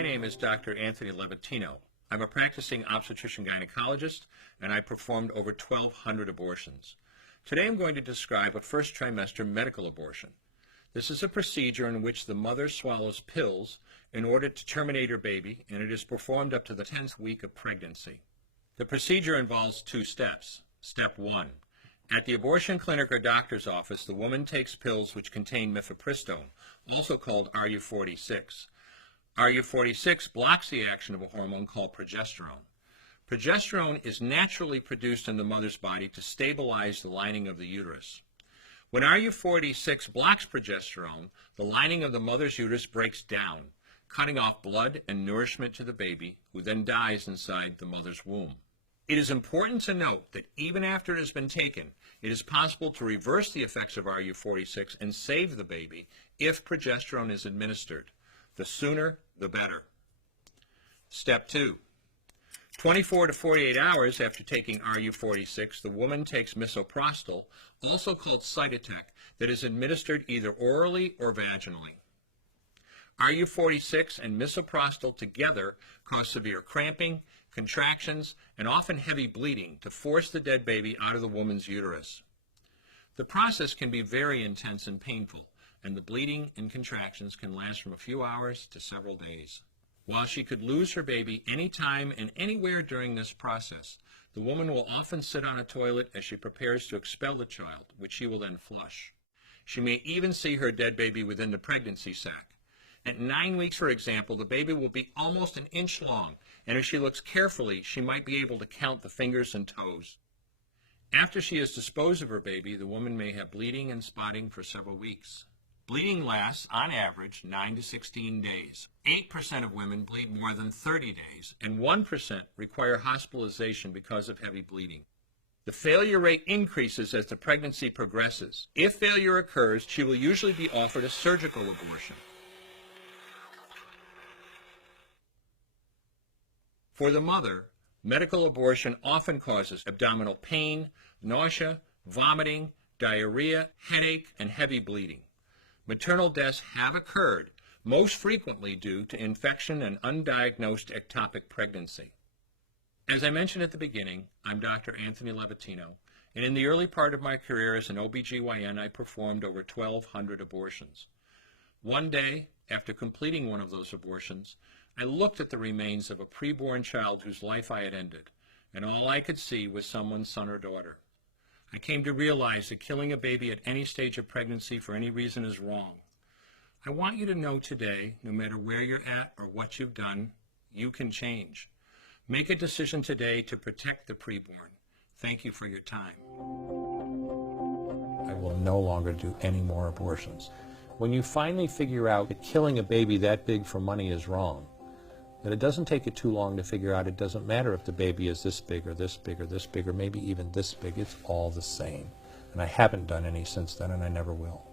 My name is Dr. Anthony Levatino. I'm a practicing obstetrician-gynecologist, and I performed over 1,200 abortions. Today I'm going to describe a first trimester medical abortion. This is a procedure in which the mother swallows pills in order to terminate her baby, and it is performed up to the 10th week of pregnancy. The procedure involves 2 steps. Step 1. At the abortion clinic or doctor's office, the woman takes pills which contain mifepristone, also called RU46. RU46 blocks the action of a hormone called progesterone. Progesterone is naturally produced in the mother's body to stabilize the lining of the uterus. When RU46 blocks progesterone, the lining of the mother's uterus breaks down, cutting off blood and nourishment to the baby, who then dies inside the mother's womb. It is important to note that even after it has been taken, it is possible to reverse the effects of RU46 and save the baby if progesterone is administered. The sooner, the better. Step 2. 24 to 48 hours after taking RU46, the woman takes misoprostol, also called Cytotec, that is administered either orally or vaginally. RU46 and misoprostol together cause severe cramping, contractions, and often heavy bleeding to force the dead baby out of the woman's uterus. The process can be very intense and painful, and the bleeding and contractions can last from a few hours to several days. While she could lose her baby anytime and anywhere during this process, the woman will often sit on a toilet as she prepares to expel the child, which she will then flush. She may even see her dead baby within the pregnancy sac. At 9 weeks, for example, the baby will be almost an inch long, and if she looks carefully, she might be able to count the fingers and toes. After she has disposed of her baby, the woman may have bleeding and spotting for several weeks. Bleeding lasts, on average, 9 to 16 days. 8% of women bleed more than 30 days, and 1% require hospitalization because of heavy bleeding. The failure rate increases as the pregnancy progresses. If failure occurs, she will usually be offered a surgical abortion. For the mother, medical abortion often causes abdominal pain, nausea, vomiting, diarrhea, headache, and heavy bleeding. Maternal deaths have occurred, most frequently due to infection and undiagnosed ectopic pregnancy. As I mentioned at the beginning, I'm Dr. Anthony Levatino, and in the early part of my career as an OBGYN, I performed over 1,200 abortions. One day, after completing one of those abortions, I looked at the remains of a preborn child whose life I had ended, and all I could see was someone's son or daughter. I came to realize that killing a baby at any stage of pregnancy for any reason is wrong. I want you to know today, no matter where you're at or what you've done, you can change. Make a decision today to protect the preborn. Thank you for your time. I will no longer do any more abortions. When you finally figure out that killing a baby that big for money is wrong, that it doesn't take you too long to figure out it doesn't matter if the baby is this big or this big or this big or maybe even this big, it's all the same. And I haven't done any since then, and I never will.